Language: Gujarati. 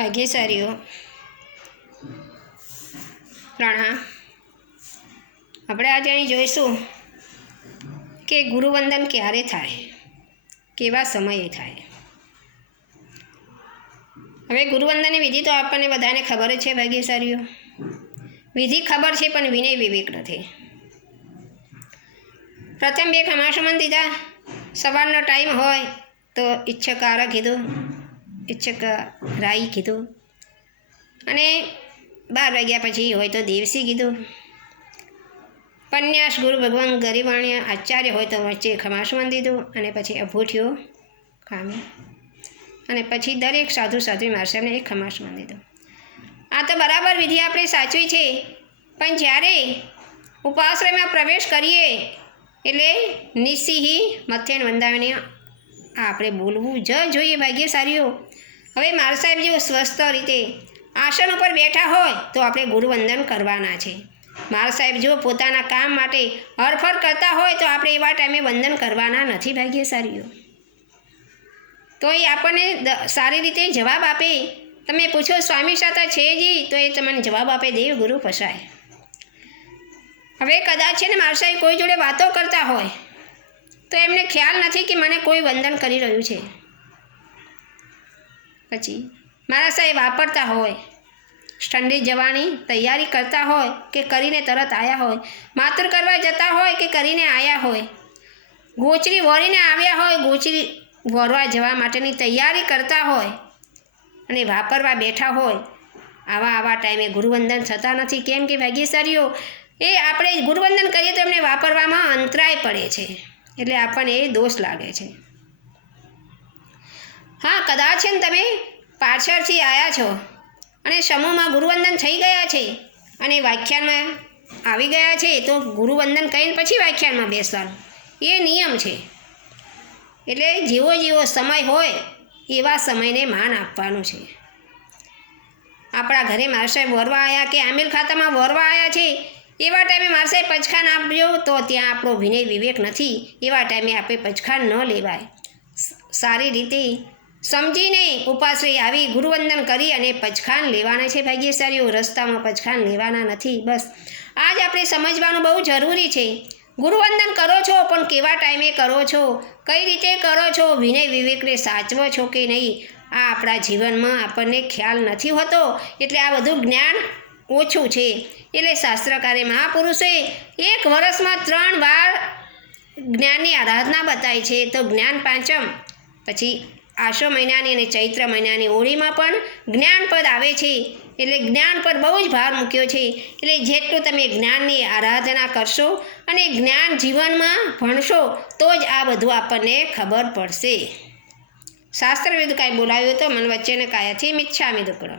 ભાગ્યશાળીઓ પ્રાણા આપણે આજે અહીં જોઈશું કે ગુરુવંદન ક્યારે થાય? કેવા સમયે થાય? હવે ગુરુવંદનની વિધિ તો આપણને બધાને ખબર છે ભાગ્યશાળીઓ વિધિ ખબર છે, પણ વિનય વિવેક નથી. પ્રથમ બે ખમાસમન દીધા. સવારનો ટાઈમ હોય તો ઈચ્છકાર કીધું. ઈચ્છક રાઈ કીધું. અને બાર વાગ્યા પછી હોય તો દેવસી કીધું. પન્યાસ ગુરુ ભગવાન ગરીબાણી આચાર્ય હોય તો વચ્ચે ખમાસમન દીધું અને પછી અભૂઠિયો ખામી. અને પછી દરેક સાધુ સાધ્વી મારસાને એક ખમાસમન દીધું. આ તો બરાબર વિધિ આપણે સાચવી છે. પણ જ્યારે ઉપાશ્રયમાં પ્રવેશ કરીએ એટલે નિસિંહી મથ્યન વંદાવીને આપણે બોલવું જ જોઈએ. ભાગ્યશાળીઓ હવે માર સાહેબ જેવો સ્વસ્થ રીતે આસન ઉપર બેઠા હોય તો આપણે ગુરુવંદન કરવાના છે. માર સાહેબ જો પોતાના કામ માટે હરફર કરતા હોય તો આપણે એવા ટાઈમે વંદન કરવાના નથી, ભાગ્યશાળીઓ. તો એ આપણને સારી રીતે જવાબ આપે. તમે પૂછો, સ્વામી સાથે છે જી? તો એ તમને જવાબ આપે, દેવ ગુરુ ફસાય હવે કદાચ છે ને માર સાહેબ કોઈ જોડે વાતો કરતા હોય, તો એમને ખ્યાલ નથી કે મને કોઈ વંદન કરી રહ્યું છે. પછી મારા સાહેબ વાપરતા હોય, ઠંડી જવાની તૈયારી કરતા હોય કે કરીને તરત આવ્યા હોય, માતુર કરવા જતા હોય કે કરીને આવ્યા હોય? ગોચરી વળીને આવ્યા હોય, ગોચરી વરવા જવા માટેની તૈયારી કરતા હોય અને વાપરવા બેઠા હોય, આવા આવા ટાઈમે ગુરુવંદન થતા નથી. કેમ કે ભાગ્યશાળીઓ, એ આપણે ગુરુવંદન કરીએ તો એમને વાપરવામાં અંતરાય પડે છે. એટલે આપણને એ દોષ લાગે છે. હા, કદાચ છે ને તમે પાછળથી આવ્યા છો. અને સમૂહમાં ગુરુવંદન થઈ ગયા છે. અને વ્યાખ્યાનમાં આવી ગયા છે, તો ગુરુવંદન કરીને પછી વ્યાખ્યાનમાં બેસવાનું. એ નિયમ છે. એટલે જેવો જેવો સમય હોય, એવા સમયને માન આપવાનું છે. આપણા ઘરે માર સાહેબ વરવા આવ્યા કે આમિલ ખાતામાં વરવા આવ્યા છે, એવા ટાઈમે માર સાહેબ પચખાન આપજો, તો ત્યાં આપણો વિનય વિવેક નથી. એવા ટાઈમે આપણે પચખાન ન લેવાય. સારી રીતે સમજીને ઉપાશ્રય આવી ગુરુવંદન કરી અને પચખાન લેવાના છે ભાગ્યશાળીઓ. રસ્તામાં પચખાન લેવાના નથી, બસ. આજ આપણે સમજવાનું બહુ જરૂરી છે. ગુરુવંદન કરો છો, પણ કેવા ટાઈમે કરો છો? કઈ રીતે કરો છો? વિનય વિવેકને સાચવો છો કે નહીં? આ આપણા જીવનમાં આપણને ખ્યાલ નથી હોતો, એટલે આ બધું જ્ઞાન ઓછું છે. એટલે શાસ્ત્રકારે મહાપુરુષે એક વર્ષમાં ત્રણ વાર જ્ઞાનની આરાધના બતાવી છે. તો જ્ઞાન પાંચમ, પછી આશો મહિનાની અને ચૈત્ર મહિનાની હોળીમાં પણ જ્ઞાનપદ આવે છે. એટલે જ્ઞાન પર બહુ જ ભાર મૂક્યો છે. એટલે જેટલું તમે જ્ઞાનની આરાધના કરશો અને જ્ઞાન જીવનમાં ભણશો, તો જ આ બધું આપણને ખબર પડશે. શાસ્ત્ર વિરુદ્ધ કાંઈ બોલાવ્યું તો મન વચ્ચેને કાયાથી મિચ્છામી દુકડો